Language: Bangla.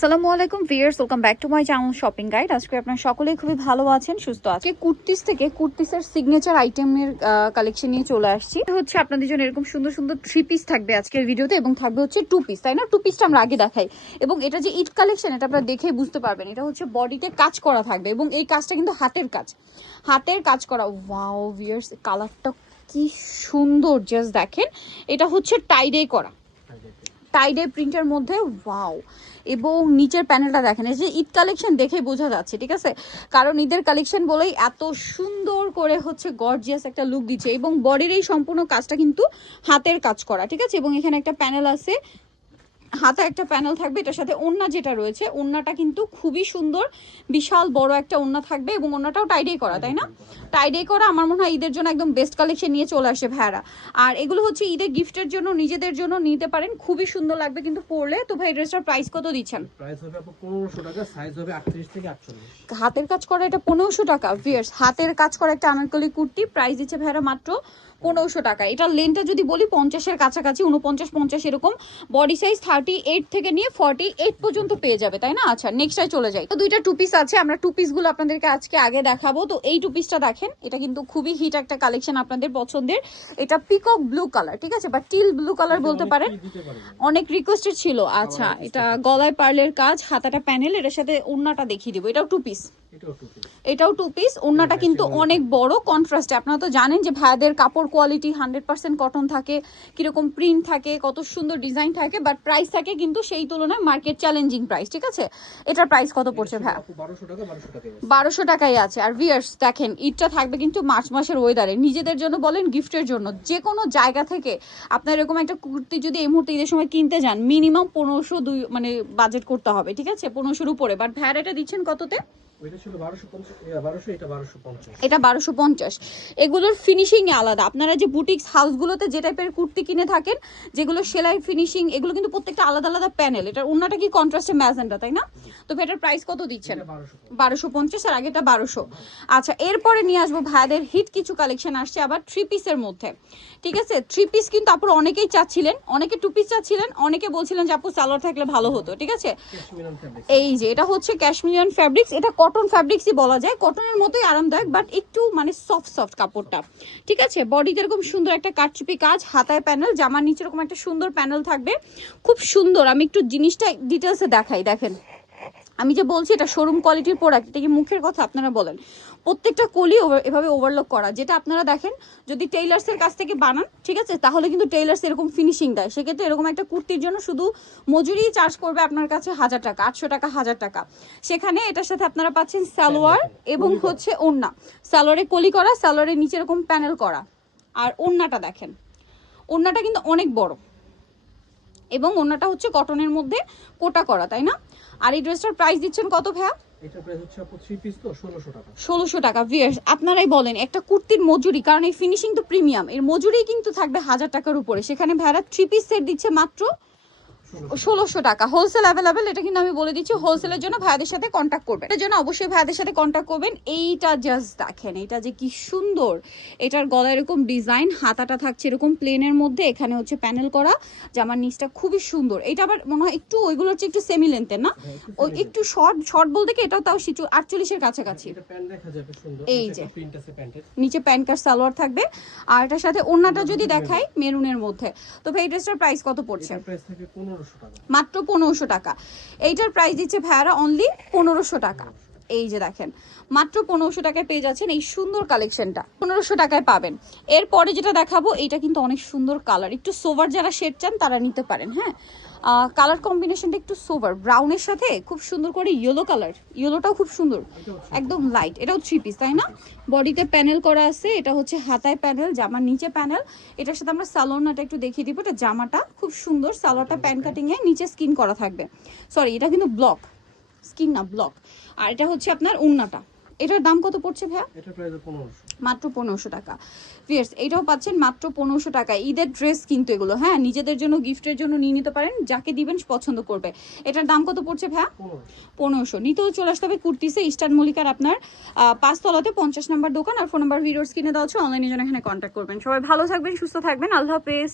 আসসালামু আলাইকুম viewers, welcome back to my channel shopping guide. আজকে আপনারা সকলেই খুবই ভালো আছেন, সুস্থ আছেন। কুর্তিস থেকে কুর্তিসের সিগনেচার আইটেমের কালেকশন নিয়ে চলে আসছি। হচ্ছে আপনাদের জন্য এরকম সুন্দর সুন্দর 3 পিস থাকবে আজকের ভিডিওতে, এবং থাকবে হচ্ছে 2 পিস, তাই না? 2 পিসটা আমরা আগে দেখাই, এবং এটা যে ঈদ কালেকশন এটা আপনারা দেখেই বুঝতে পারবেন। এটা হচ্ছে বডিতে কাজ করা থাকবে, এবং এই কাজটা কিন্তু হাতের কাজ করা। ওয়াও ভিউয়ার্স, কালারটা কি সুন্দর, জাস্ট দেখেন। এটা হচ্ছে টাইডে করা, টাইডে প্রিন্টের মধ্যে। ওয়াও, এবং নিচের প্যানেলটা দেখেন, এই যে ঈদ কালেকশন দেখে বোঝা যাচ্ছে, ঠিক আছে? কারণ ঈদের কালেকশন বলেই এত সুন্দর করে হচ্ছে গর্জিয়াস একটা লুক দিচ্ছে, এবং বডির এই সম্পূর্ণ কাজটা কিন্তু হাতের কাজ করা, ঠিক আছে? এবং এখানে একটা প্যানেল আছে, হাতে একটা প্যানেল থাকবে। এটার সাথে ওড়না যেটা রয়েছে, ওড়নাটা কিন্তু খুবই সুন্দর, বিশাল বড় একটা ওড়না থাকবে, এবং ওড়নাটাও টাইডে করা, তাই না? টাইডে করা। আমার মনে হয় ঈদের জন্য একদম বেস্ট কালেকশন নিয়ে চলে আসে ভাইয়ারা। আর এগুলো হচ্ছে ঈদের গিফটের জন্য, নিজেদের জন্য নিতে পারেন, খুবই সুন্দর লাগবে কিন্তু পরলে। তো ভাই ড্রেসটার প্রাইস কত দিচ্ছেন? প্রাইস হবে আপু 1500 টাকা, সাইজ হবে 38 থেকে 48। হাতের কাজ করা এটা 1500 টাকা ভিউয়ার্স। হাতের কাজ করা একটা আনারকলি কুর্তি, প্রাইস দিচ্ছে ভাইয়ারা মাত্র 1500 টাকা। এটা লেনটা যদি বলি 50-এর কাছাকাছি, 49-50 এরকম। বডি সাইজ 38 থেকে নিয়ে 48 পর্যন্ত পেয়ে যাবে, তাই না? আচ্ছা, নেক্সটে চলে যাই। তো দুইটা 2 পিস আছে, আমরা 2 পিসগুলো আপনাদেরকে আজকে আগে দেখাবো। তো এই 2 পিসটা দেখেন, এটা কিন্তু খুবই হিট একটা কালেকশন আপনাদের পছন্দের। এটা পিকক ব্লু কালার, ঠিক আছে, বা টিল ব্লু কালার বলতে পারেন। অনেক রিকোয়েস্টেড ছিল। আচ্ছা, এটা গলায় পার্লের কাজ, হাতাটা প্যানেল, এর সাথে ওড়নাটা দেখিয়ে দিব। এটাও 2 পিস, এটাও 2 পিস। ওড়নাটা কিন্তু অনেক বড় কন্ট্রাস্টে। আপনারা তো জানেন যে ভাইয়াদের কাপড় কোয়ালিটি 100% কটন থাকে, কিরকম প্রিন্ট থাকে, কত সুন্দর ডিজাইন থাকে, বাট প্রাইস থাকে কিন্তু সেই তুলনায় মার্কেট চ্যালেঞ্জিং প্রাইস, ঠিক আছে? এটার প্রাইস কত পড়ছে ভাই? 1200 টাকাই আছে। আর ভিউয়ার্স দেখেন, ঈদটা থাকবে কিন্তু মার্চ মাসের ওয়েদারে, নিজেদের জন্য বলেন, গিফটের জন্য, যে কোনো জায়গা থেকে আপনার এরকম একটা কুর্তি যদি এই মুহূর্তে ঈদের সময় কিনতে যান, মিনিমাম 1500 মানে বাজেট করতে হবে, ঠিক আছে? 1500-র উপরে। বাট ভাইয়ার এটা দিচ্ছেন কততে? এটা 1250। এগুলোর ফিনিশিং আলাদা। আপনারা যে বুটিক্স হাউসগুলোতে যে টাইপের কুর্তি কিনে থাকেন, যেগুলো সেলাই ফিনিশিং, এগুলো কিন্তু প্রত্যেকটা আলাদা আলাদা প্যানেল। এটার ওন্নাটা কি কন্ট্রাস্টে ম্যাজেন্টা, তাই না? তো এটার প্রাইস কত দিচ্ছেন? 1250, আর আগেটা 1200। আচ্ছা, এরপরে নিয়ে আসবো ভাইদের হিট কিছু কালেকশন আসছে আবার 3 পিসের মধ্যে, ঠিক আছে? 3 পিস কিন্তু আপনারা অনেকেই চাচ্ছিলেন, অনেকে 2 পিস চাচ্ছিলেন, অনেকে বলছিলেন যে আপু সালোয়ার থাকলে ভালো হতো, ঠিক আছে? এই যে এটা হচ্ছে ক্যাশমিরিয়ান ফ্যাব্রিক্স, এটা কটন ফ্যাব্রিক্সই বলা যায়, কটনের মতোই আরামদায়ক, বাট একটু মানে সফট কাপড়টা, ঠিক আছে? বডিতে এরকম সুন্দর একটা কাটচুপি কাজ, হাতায় প্যানেল, জামার নিচে এরকম একটা সুন্দর প্যানেল থাকবে, খুব সুন্দর। আমি একটু জিনিসটা ডিটেলসে দেখাই, দেখেন। আমি যে বলছি এটা শোরুম কোয়ালিটির প্রোডাক্ট, এটা কি মুখের কথা? আপনারা বলেন। প্রত্যেকটা কলি এভাবে ওভারলক করা, যেটা আপনারা দেখেন যদি টেইলার্সের কাছ থেকে বানান, ঠিক আছে, তাহলে কিন্তু টেইলার্স এরকম ফিনিশিং দেয়। সেক্ষেত্রে এরকম একটা কুর্তির জন্য শুধু মজুরি চার্জ করবে আপনার কাছে 1000 টাকা, 800 টাকা, 1000 টাকা। সেখানে এটার সাথে আপনারা পাচ্ছেন সালোয়ার এবং হচ্ছে ওড়না। সালোয়ারে কলি করা, সালোয়ারের নিচে এরকম প্যানেল করা, আর ওড়নাটা দেখেন, ওড়নাটা কিন্তু অনেক বড়, এবং ওড়নাটা হচ্ছে কটনের মধ্যে কোটা করা, তাই না? আর এই ড্রেসটার প্রাইস দিচ্ছেন কত ভাইয়া? এটা প্রাইস হচ্ছে আপু 3 পিস তো 1600 টাকা। 1600 টাকা ভিউয়ার্স। আপনারাই বলেন, একটা কুর্তির মজুরি, কারণ এই ফিনিশিং তো প্রিমিয়াম, এর মজুরি কিন্তু থাকবে 1000 টাকার উপরে। সেখানে ভাইরা 3 পিস সেট দিচ্ছে মাত্র 1600 টাকা। হোলসেল অ্যাভেলেবেল, এটা কিন্তু আমি বলে দিচ্ছি। হোলসেলের জন্য ভাইয়াদের সাথে কন্ট্যাক্ট করবেন, এটার জন্য অবশ্যই ভাইয়াদের সাথে কন্ট্যাক্ট করবেন। এইটা জাস্ট দেখেন, এটা যে কি সুন্দর। এটার গলায় এরকম ডিজাইন, হাতাটা থাকছে এরকম প্লেনের মধ্যে, এখানে হচ্ছে প্যানেল করা, জামার নিচটা খুবই সুন্দর। এটা আবার মনে হয় একটু ওইগুলোর চেয়ে একটু সেমি লেন্থের, না? ওই একটু শর্ট বলতে কি, এটাও তাও 48-এর কাছাকাছি। এই যে নিচে প্যান্ট কাট সালোয়ার থাকবে, আর এটার সাথে ওড়নাটা যদি দেখাই মেরুনের মধ্যে। তো ভাই ড্রেসটার প্রাইস কত পড়ছে? মাত্র 1500 টাকা। এইটার প্রাইস দিচ্ছে ভাইয়ারা অনলি 1500 টাকা। এই যে দেখেন, মাত্র 1500 টাকায় পেয়ে যাচ্ছেন এই সুন্দর কালেকশনটা, 1500 টাকায় পাবেন। এরপরে যেটা দেখাবো, এটা কিন্তু অনেক সুন্দর কালার, একটু সোভার যারা শেড চান তারা নিতে পারেন। হ্যাঁ, কালার কম্বিনেশনটা একটু সোভার, ব্রাউনের সাথে খুব সুন্দর করে ইয়েলো কালার, ইয়েলোটাও খুব সুন্দর, একদম লাইট। এটাও 3 পিস, তাই না? বডিতে প্যানেল করা আছে, এটা হচ্ছে হাতায় প্যানেল, জামার নিচে প্যানেল। এটার সাথে আমরা সালোয়ারটা একটু দেখিয়ে দিব। এটা জামাটা খুব সুন্দর, সালোয়ারটা প্যান্ট কাটিংয়ে নিচে স্কিন করা থাকবে। সরি, এটা কিন্তু ব্লক, স্কিন না ব্লক। আর এটা হচ্ছে আপনার ওড়নাটা। এটার দাম কত পড়ছে ভাইয়া? এটা প্রাইস 1500, মাত্র 1500 টাকা। ভিউয়ার্স, এটাও পাচ্ছেন মাত্র 1500 টাকায়। ঈদের ড্রেস কিন্তু এগুলো, হ্যাঁ, নিজেদের জন্য গিফটের জন্য নিয়ে নিতে পারেন, যাকে দিবেন পছন্দ করবে। এটার দাম কত পড়ছে ভাইয়া? 1500। নিতেও চলে আসতে হবে কুর্তিসে, ইস্টার্ন মল্লিকার আপনার 5 তলাতে 50 নম্বর দোকান। আর ফোন নাম্বার ভিডিওর স্ক্রিনে দেওয়া আছে, অনলাইনে জন্য এখানে কন্ট্যাক্ট করবেন। সবাই ভালো থাকবেন, সুস্থ থাকবেন, আল্লাহ হাফেজ।